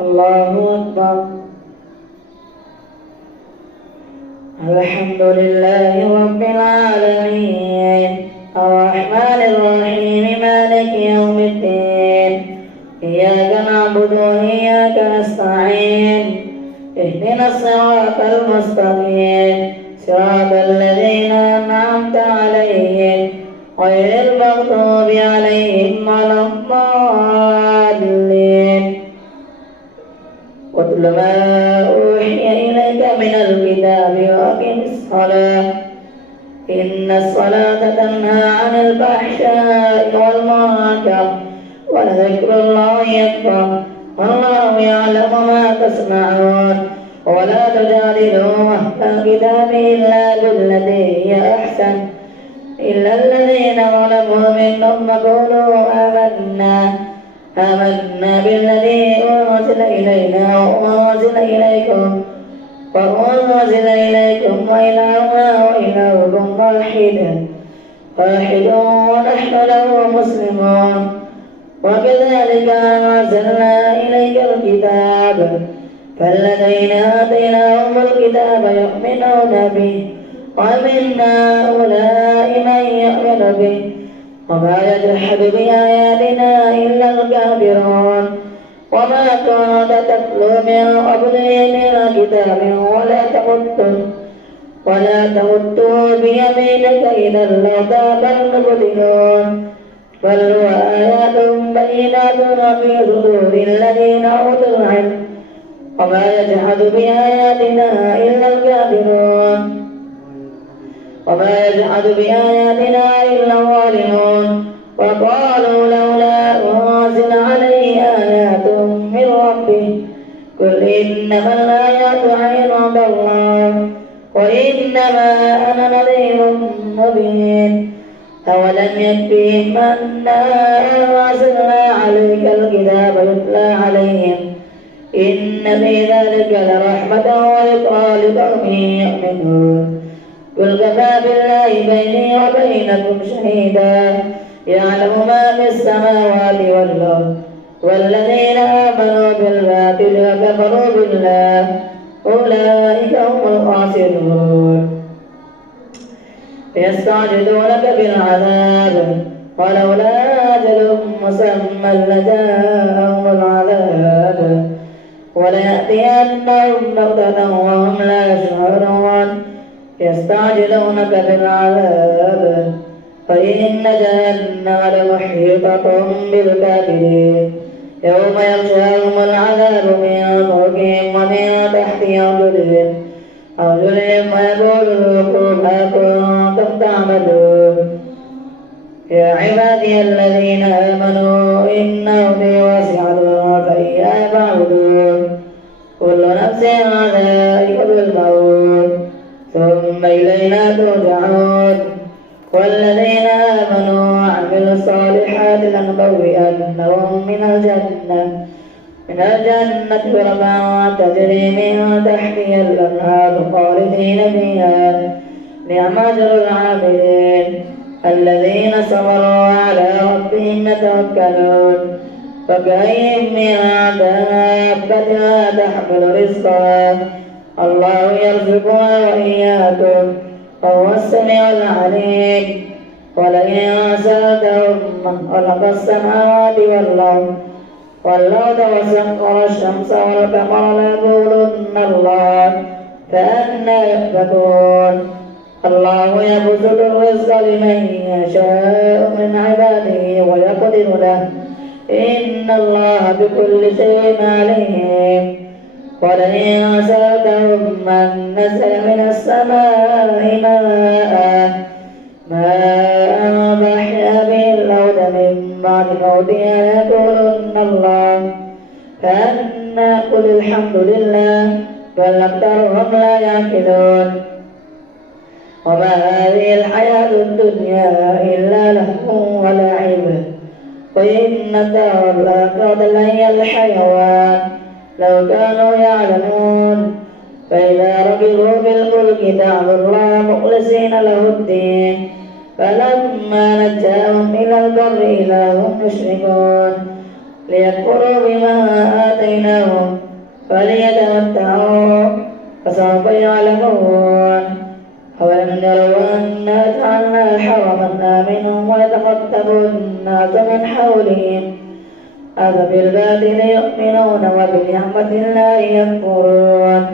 الله أكبر. الحمد لله رب العالمين الرحمن الرحيم مالك يوم الدين إياك نعبد وإياك نستعين اهدنا الصراط المستقيم صراط الذين أنعمت عليهم غير المغضوب عليهم ولا الضالين. واتل ما أوحي إليك من الكتاب وأقم الصلاة إن الصلاة تنهى عن الفحشاء والمنكر ولذكر الله أكبر والله يعلم ما تصنعون. ولا تجادلوا أهل الكتاب إلا بالتي هي أحسن إلا الذين ظلموا منهم وقولوا آمنا بالذي أنزل إلينا وأنزل إليكم وإلهنا وإلهكم واحد ونحن له مسلمون. وكذلك أنزلنا إليك الكتاب فالذين آتيناهم الكتاب يؤمنون به ومن هؤلاء من يؤمن به وما يجحد بآياتنا إلا الكافرون. وما كنت تتلو من قبله من كتاب ولا تخطه بيمينك إذا لارتاب المبطلون. بل هو آيات بينات في صدور الذين أوتوا العلم وما يجحد بآياتنا إلا الكافرون. وما يجحد بآياتنا إلا الظالمون. وقالوا لولا أنزل عليه آيات من ربه قل إنما الآيات عند الله وإنما أنا نذير مبين. أولم يكفهم أنا أنزلنا عليك الكتاب يتلى عليهم إن في ذلك لرحمة وذكرى لقوم يؤمنون. قل كفى بالله بيني وبينكم شهيدا يعلم ما في السماوات والأرض. والذين آمنوا بالباطل وكفروا بالله أولئك هم الخاسرون. يستعجلونك بالعذاب ولولا أجل مسمى لجاءهم العذاب وليأتينهم بغتة وهم لا يشعرون. يستعجلونك بالعذاب فإن جهنم لمحيطة بالكافرين يوم يغشاهم العذاب من فوقهم ومن تحت أرجلهم ويقول ذوقوا ما كنتم تعملون. يا عبادي الذين آمنوا إن أرضي واسعة فإياي فاعبدون. كل نفس ذائقة الموت ثم إلينا ترجعون. والذين آمنوا وعملوا الصالحات لنبوئنهم من الجنة غرفا تجري من تحتها الأنهار خالدين فيها نعم أجر العاملين الذين صبروا على ربهم يتوكلون. فكأين من دابة لا تحمل رزقها الله يرزقها وإياكم وهو السميع العليم. ولئن سألتهم من خلق السماوات والأرض وسخر الشمس والقمر ليقولن الله فأنى يؤفكون. الله يبسط الرزق لمن يشاء من عباده ويقدر له إن الله بكل شيء عليم. ولئن سألتهم من نزل من السماء ماء فأحيا به الأرض من بعد موتها ليقولن الله فأنى قل الحمد لله بل أكثرهم لا يعقلون. وما هذه الحياة الدنيا إلا لهو ولعب وإن الدار الآخرة لهي الحيوان لو كانوا يعلمون. فإذا ركبوا في الفلك دعوا الله مخلصين له الدين فلما نجاهم إلى البر إذا هم يشركون. ليكفروا بما آتيناهم فليتمتعوا فسوف يعلمون أولم يروا أنا جعلنا حرما آمنا ويتخطف الناس من حولهم أفبالباطل يؤمنون وبنعمة الله يكفرون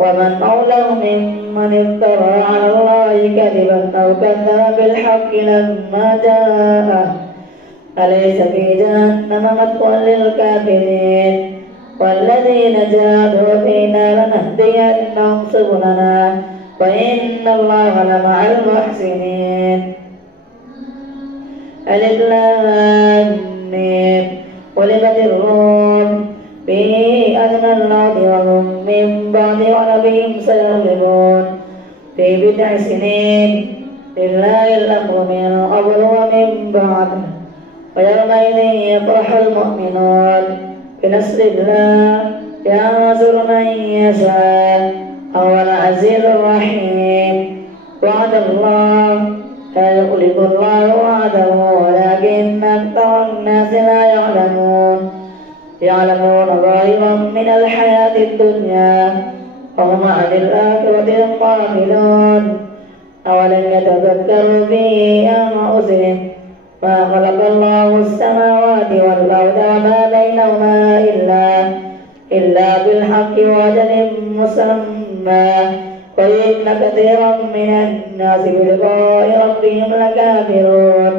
ومن أظلم ممن افترى على الله كذبا أو كذب بالحق لما جاءه أليس في جهنم مثوى للكافرين والذين جاهدوا فينا لنهدينهم سبلنا وإن الله لمع المحسنين. ألف لام ميم غلبت الروم في أدنى الأرض وهم من بعد غلبهم سيغلبون في بضع سنين لله الأمر من قبل ومن بعد ويومئذ يفرح المؤمنون بنصر الله ينصر من يشاء هو العزيز الرحيم. وعد الله لا يخلف الله وعده ولكن أكثر الناس لا يعلمون ظاهرا من الحياة الدنيا وهم عن الآخرة غافلون. أولم يتفكروا في أنفسهم ما خلق الله السماوات والأرض وما بينهما إلا بالحق وأجل مسمى وإن كثيرا من الناس بلقاء ربهم لكافرون.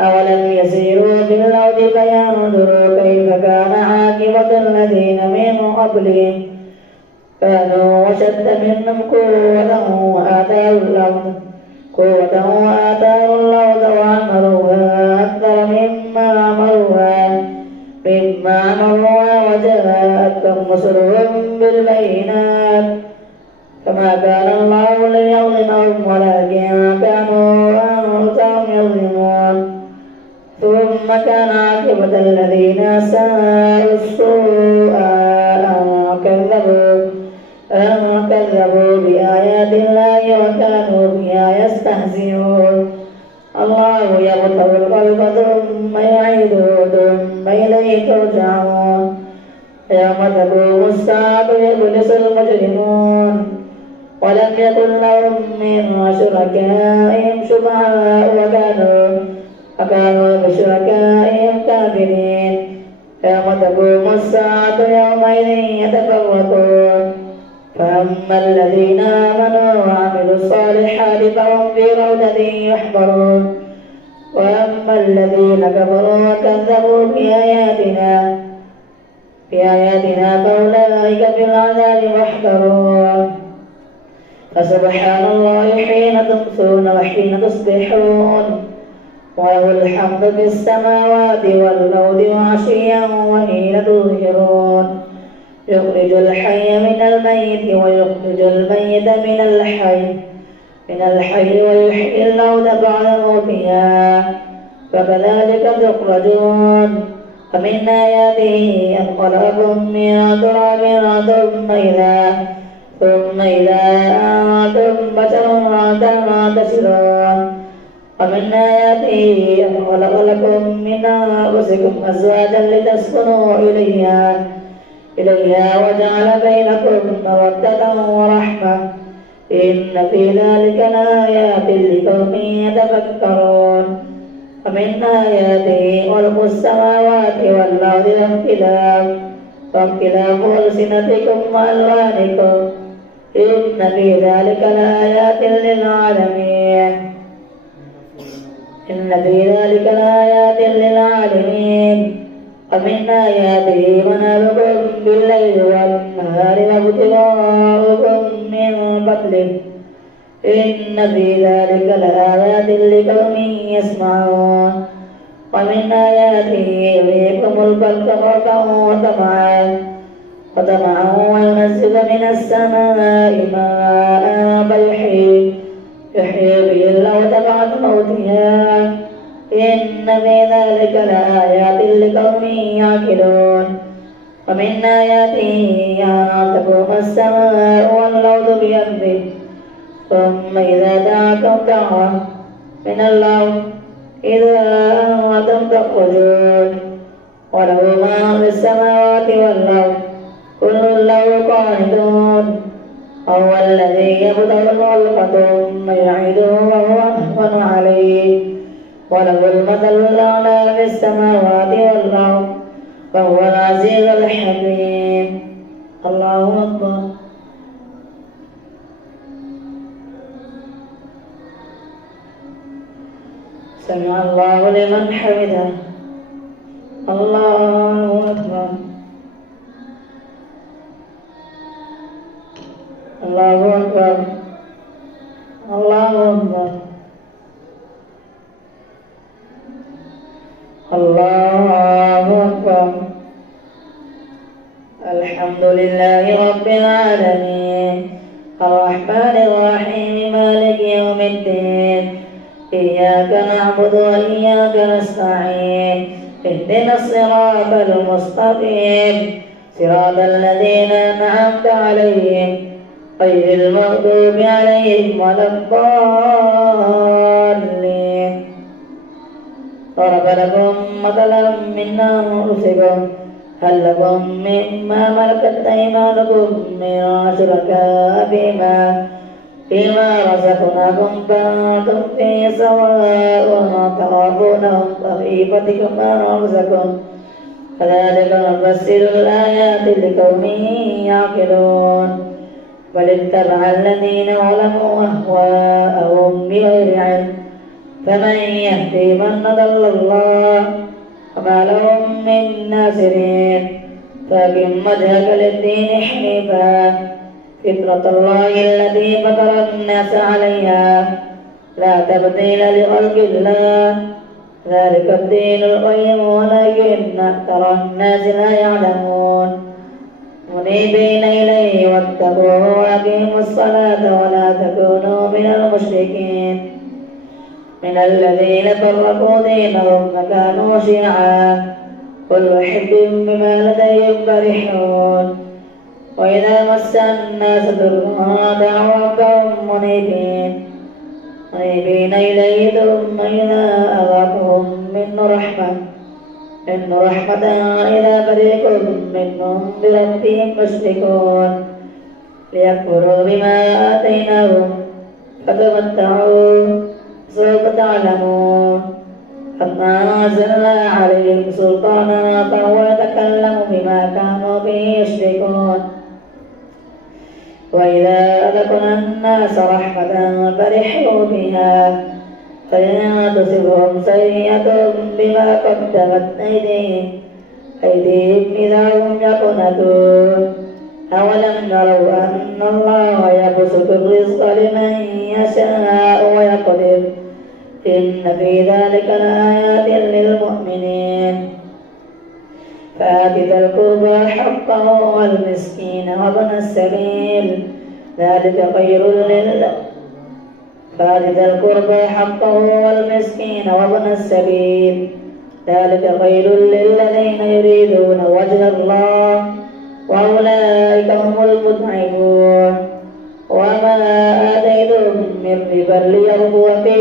أولم يسيروا في الأرض فينظروا كيف كان عاقبة الذين من قبلهم كانوا أشد منهم قوة وآثاروا الأرض وعمروها أكثر مما عمروها وجاءتهم رسلهم بالبينات فما كان الله ليظلمهم ولكن كانوا أنفسهم يظلمون. ثم كان عاقبة الذين أساءوا السوء أن كذبوا بآيات الله وكانوا بها يستهزئون. الله يغفر القلب ثم يعيده ثم إليه ترجعون. يوم تقوم الساعة يبلس المجرمون ولم يكن لهم من شركائهم شفعاء وكانوا بشركائهم كافرين. يوم تقوم الساعة يومئذ يتفرقون فأما الذين آمنوا وعملوا الصالحات فهم في روضة يحبرون وأما الذين كفروا وكذبوا بآياتنا فأولئك في العذاب محضرون. فسبحان الله حين تمسون وحين تصبحون وله الحمد في السماوات والأرض وعشيا وحين تظهرون. يخرج الحي من الميت ويخرج الميت من الحي ويحيي الأرض بعد موتها فكذلك تخرجون. ومن آياته أن خلقكم من تراب ثم إذا أنتم بشر تنتشرون. ومن آياته أن خلق لكم من أنفسكم أزواجا لتسكنوا إليها وجعل بينكم مودة ورحمة إن في ذلك لآيات لقوم يتفكرون. ومن آياته خلق السماوات والأرض واختلاف ألسنتكم وألوانكم إن في ذلك لآيات للعالمين. ومن آياته منامكم بالليل والنهار وابتغاؤكم من فضله إن في ذلك لآيات لقوم يسمعون. ومن آياته يريكم البرق خوفا وطمعا وينزل من السماء ماء فيحيي به الأرض بعد موتها إن في ذلك لآيات لقوم يعقلون. ومن آياته أن تقوم السماء والأرض بأمره ثم إذا دعاكم دعوة من الأرض إذا أنتم تخرجون. وله ما في السماوات والأرض كل له قانتون. وهو الذي يبدأ الخلق ثم يعيده وهو أهون عليه وله المثل الأعلى في السماوات والأرض وهو العزيز الحكيم. الله أكبر. سمع الله لمن حمده. الله أكبر. الله أكبر. الله أكبر. الله أكبر. الحمد لله رب العالمين الرحمن الرحيم مالك يوم الدين إياك نعبد وإياك نستعين اهدنا الصراط المستقيم صراط الذين أنعمت عليهم غير المغضوب عليهم ولا الضالين. ضرب لكم مثلا من أنفسكم هل لكم مما ملكت أيمانكم من شركاء فيما رزقناكم فأنتم فيه سواء تخافونهم كخيفتكم أنفسكم كذلك نفسر الآيات لقوم يعقلون. بل اتبع الذين ظلموا أهواءهم بغير علم فمن يهدي من ضل الله وما لهم من ناصرين. فأقم وجهك للدين حنيفا فطرة الله التي فطر الناس عليها لا تبديل لخلق الله ذلك الدين القيم ولكن أكثر الناس لا يعلمون. منيبين إليه واتقوه وأقيموا الصلاة ولا تكونوا من المشركين من الذين فرقوا دينهم وكانوا شيعا كل حزب بما لديهم فرحون. وإذا مس الناس ضر دعوا ربهم منيبين إليه ثم إذا أذاقهم منه رحمة إذا فريق منهم بربهم مشركون ليكفروا بما آتيناهم فتمتعوا سوف تعلمون. أما أنزلنا عليهم سلطانا فهو يتكلم بما كانوا به يشركون. وإذا أذقنا الناس رحمة فرحوا بها فإن تصبهم سيئة بما قدمت أيديهم إذا هم يقنطون. أولم يروا أن الله يبسط الرزق لمن يشاء ويقدر إن في ذلك لآيات للمؤمنين. فآت ذا القربى حقه والمسكين وابن السبيل ذلك خير فآت ذا القربى حقه والمسكين وابن السبيل ذلك خير للذين يريدون وجه الله وأولئك هم المضعفون. وما آتيتم من ربا ليربو في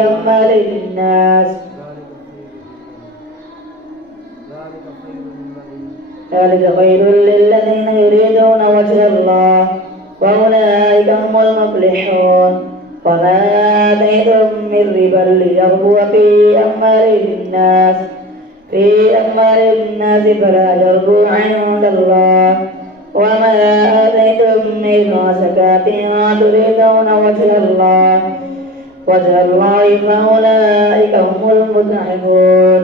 أموال الناس ذلك خير للذين يريدون وجه الله وأولئك هم المفلحون. وما آتيتم من ربا ليربو في أموال الناس فلا يربو عند الله. وما آتيتم من زكاة تريدون وجه الله فأولئك هم المضعفون.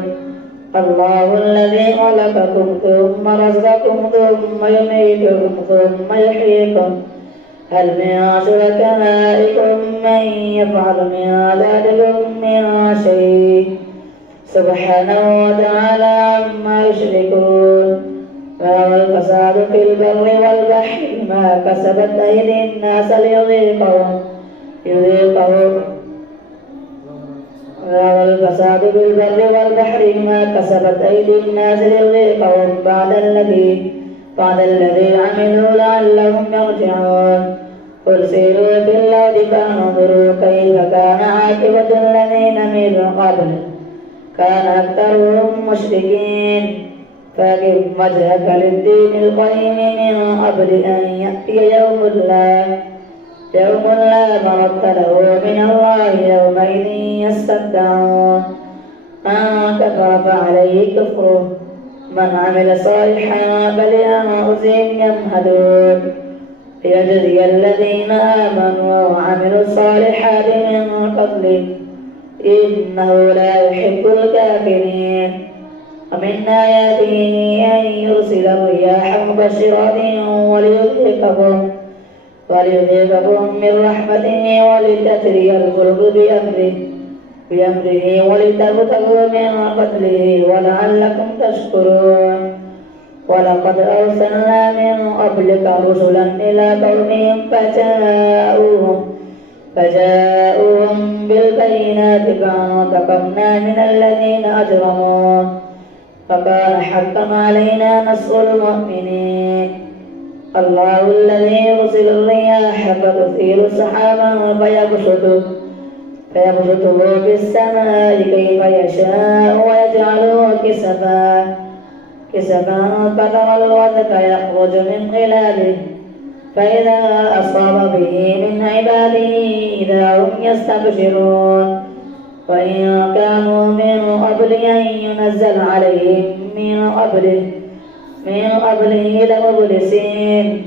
الله الذي خلقكم ثم رزقكم ثم يميتكم ثم يحييكم هل من شركائكم من يفعل من ذلك من شيء سبحانه وتعالى عما يشركون. فهو الفساد في البر والبحر ما كسبت أيدي الناس ليذيقهم الفساد في البر والبحر ما كسبت أيدي الناس ليذيقهم بعد الذي عملوا لعلهم يرجعون. قل سيروا في الأرض فانظروا كيف كان عاقبة الذين من قبل كان أكثرهم مشركين فأقم وجهك للدين القيم من قبل أن يأتي يوم لا مرد له من الله يومئذ يصدعون من كفر فعليه كفره من عمل صالحا فلأنفسهم يمهدون ليجزي الذين آمنوا وعملوا الصالحات من فضله إنه لا يحب الكافرين ومن آياته أن يرسل الرياح مبشرات وليذيقكم من رحمته ولتجري الفلك بأمره ولتبتغوا من فضله ولعلكم تشكرون ولقد أرسلنا من قبلك رسلا إلى قومهم فجاءوهم بالبينات فانتقمنا من الذين أجرموا فكان حقا علينا نصر المؤمنين الله الذي يرسل الرياح فتثير سحابا فيبسطه في السماء كيف يشاء ويجعله كسفا فترى الودق يخرج من خلاله فإذا أصاب به من عباده إذا هم يستبشرون وإن كانوا من قبل أن ينزل عليهم من قبله لمبلسين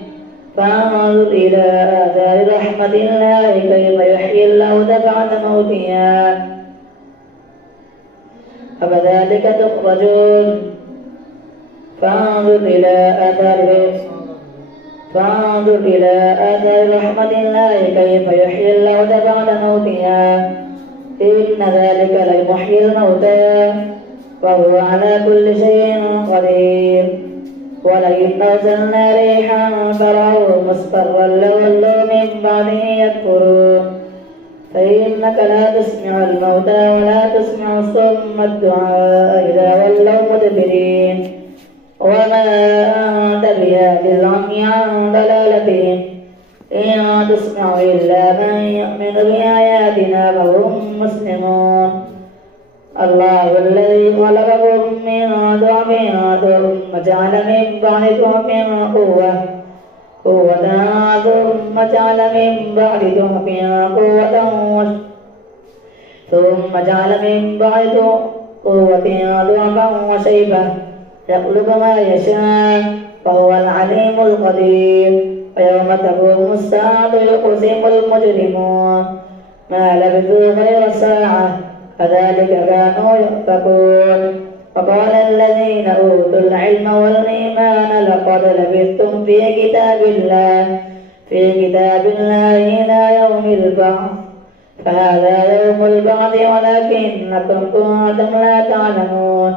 فانظر إلى آثار رحمة الله كيف يحيي الأرض بعد موتها أفذلك تخرجون فانظر إلى آثار رحمة الله كيف يحيي الأرض بعد موتها إن ذلك لمحيي الموتى وهو على كل شيء قدير ولئن أرسلنا ريحا فرأوه مصفرا لولوا من بعده يكفرون فإنك لا تسمع الموتى ولا تسمع الصم الدعاء إذا ولوا مدبرين وما أنت بهاد العمي عن ضلالتهم إن تسمع إلا من يؤمن بآياتنا فهم مسلمون الله الذي خلقكم من ضعف ثم جعل من بعد ضعف قوة ثم جعل من بعد قوة ضعفا وشيبة يخلق ما يشاء وهو العليم القدير ويوم تقوم الساعة يقسم المجرمون ما لبثوا غير ساعة كذلك كانوا يؤفكون وقال الذين أوتوا العلم والإيمان لقد لبثتم في كتاب الله إلى يوم البعث فهذا يوم البعث ولكنكم كنتم لا تعلمون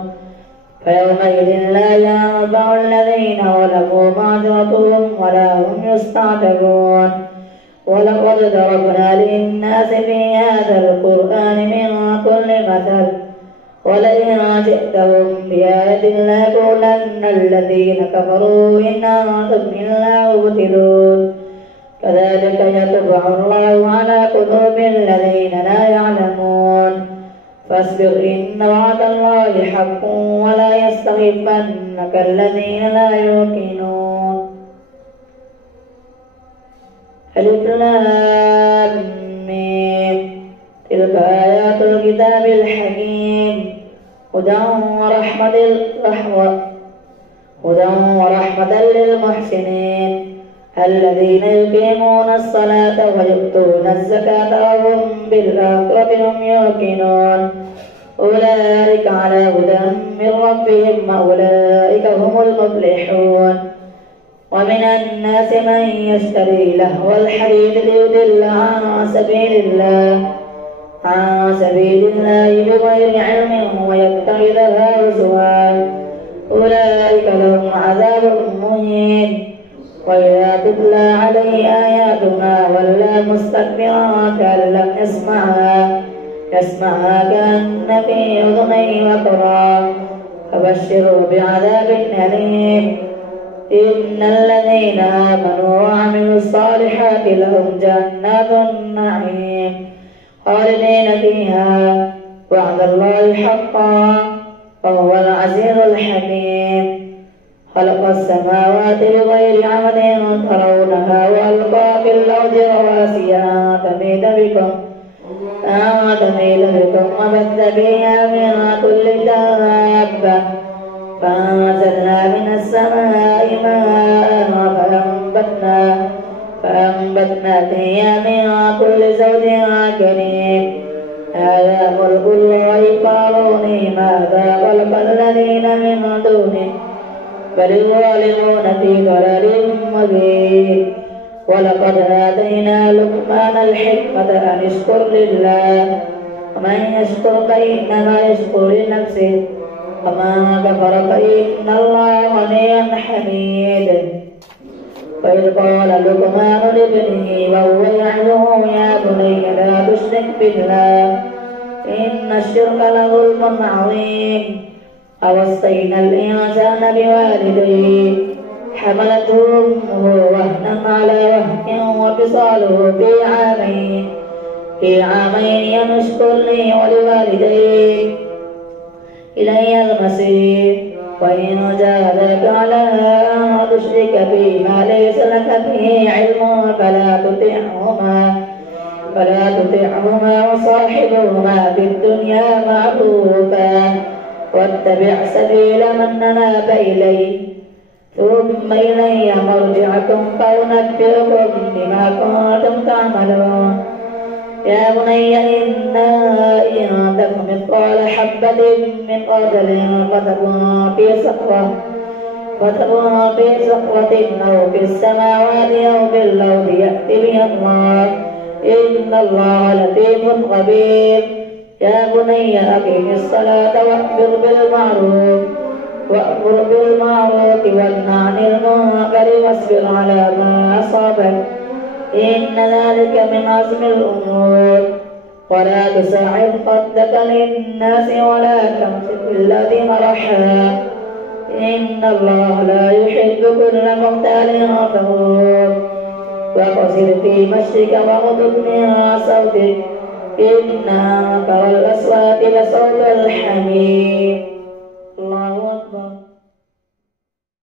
فيومئذ لا ينفع الذين ظلموا معذرتهم ولا هم يستعتبون ولقد ضربنا للناس في هذا القرآن من كل مثل ولئن جئتهم بآية ليقولن الذين كفروا إن أنتم إلا مبطلون كذلك يطبع الله على قلوب الذين لا يعلمون فاصبر إن وعد الله حق ولا يستخفنك الذين لا يوقنون ألف لام ميم تلك آيات الكتاب الحكيم هدى ورحمة للمحسنين الذين يقيمون الصلاة ويؤتون الزكاة وهم بالآخرة هم يوقنون أولئك على هدى من ربهم وأولئك هم المفلحون ومن الناس من يشتري لهو الحديث ليضل عن سبيل الله بغير علم ويتخذها هزوا أولئك لهم عذاب مهين وإذا تتلى عليه آياتنا ولى مستكبرا كأن لم يسمعها كأن في أذنيه وقرا فبشروا بعذاب أليم إن الذين آمنوا وعملوا الصالحات لهم جنات النعيم خالدين فيها وعد الله حقا وهو العزيز الحكيم خلق السماوات بغير عمد ترونها وألقى في الأرض رواسي أن تميد بكم وبث فيها من كل دابة فأنزلنا من السماء ماء فأنبتنا فيها من كل زوج كريم هذا ملك الله فاروني ماذا خلق الذين من دونه بل الظالمون في ضلال مبين ولقد آتينا لقمان الحكمة أن اشكر لله ومن يشكر فإنما يشكر لنفسه ومن كفر فإن الله غني حميد وإذ قال لقمان لابنه وهو يعظه يا بني لا تشرك بالله إن الشرك لظلم عظيم ووصينا الإنسان بوالديه حملته أمه وهنا على وهن وفصاله في عامين أن اشكر لي ولوالديك إلي المصير وإن جاهداك على أن تشرك بي ما ليس لك به علم فلا تطعهما وصاحبهما في الدنيا معروفا واتبع سبيل من أناب إلي ثم إلي مرجعكم فأنبئكم بما كنتم تعملون يا بني إن تك مثقال حبة من خردل فتكون في صخرة أو في السماوات أو في الأرض يأت بها الله إن الله لطيف خبير يا بني أقم الصلاة وأمر بالمعروف وانه عن المنكر واصبر على ما أصابك إن ذلك من عزم الأمور ولا تساعد خدك للناس ولا تمسك الذي مرحا إن الله لا يحب كل مختال فخور وقصر في مشيك واغضض من صوتك إن أنكر الأصوات لصوت الحمير